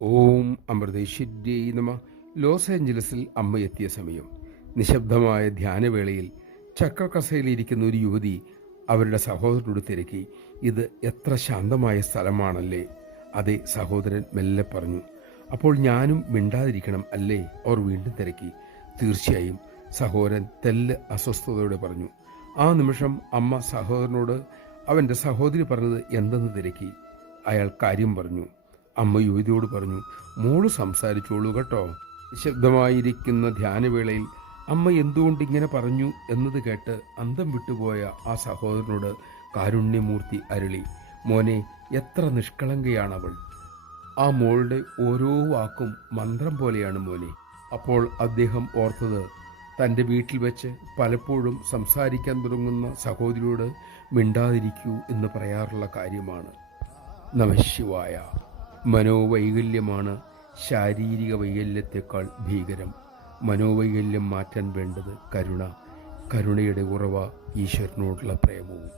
ഓം അമൃതേശ്വര്യൈ നമ. ലോസ് ഏഞ്ചലസിൽ അമ്മ എത്തിയ സമയം. നിശബ്ദമായ ധ്യാനവേളയിൽ ചക്രക്കസയിലിരിക്കുന്ന ഒരു യുവതി അവരുടെ സഹോദരനോട് തിരക്കി, ഇത് എത്ര ശാന്തമായ സ്ഥലമാണല്ലേ. അതെ, സഹോദരൻ മെല്ലെ പറഞ്ഞു. അപ്പോൾ ഞാനും മിണ്ടാതിരിക്കണം അല്ലേ? അവർ വീണ്ടും തിരക്കി. തീർച്ചയായും, സഹോദരൻ തെല്ല് അസ്വസ്ഥതയോടെ പറഞ്ഞു. ആ നിമിഷം അമ്മ സഹോദരനോട് അവൻ്റെ സഹോദരി പറഞ്ഞത് എന്തെന്ന് തിരക്കി. അയാൾ കാര്യം പറഞ്ഞു. അമ്മ യുവതിയോട് പറഞ്ഞു, മോള് സംസാരിച്ചോളൂ കേട്ടോ. നിശബ്ദമായിരിക്കുന്ന ധ്യാനവേളയിൽ അമ്മ എന്തുകൊണ്ട് ഇങ്ങനെ പറഞ്ഞു എന്നത് കേട്ട് അന്തം വിട്ടുപോയ ആ സഹോദരനോട് കാരുണ്യമൂർത്തി അരുളി, മോനെ, എത്ര നിഷ്കളങ്കയാണവൾ. ആ മോളുടെ ഓരോ വാക്കും മന്ത്രം പോലെയാണ് മോനെ. അപ്പോൾ അദ്ദേഹം ഓർത്തത് തൻ്റെ വീട്ടിൽ വെച്ച് പലപ്പോഴും സംസാരിക്കാൻ തുടങ്ങുന്ന സഹോദരിയോട് മിണ്ടാതിരിക്കൂ എന്ന് പറയാറുള്ള കാര്യമാണ്. നമഃശിവായ. മനോവൈകല്യമാണ് ശാരീരിക വൈകല്യത്തെക്കാൾ ഭീകരം. മനോവൈകല്യം മാറ്റാൻ വേണ്ടത് കരുണ. കരുണയുടെ ഉറവ ഈശ്വരനോടുള്ള പ്രേമവും.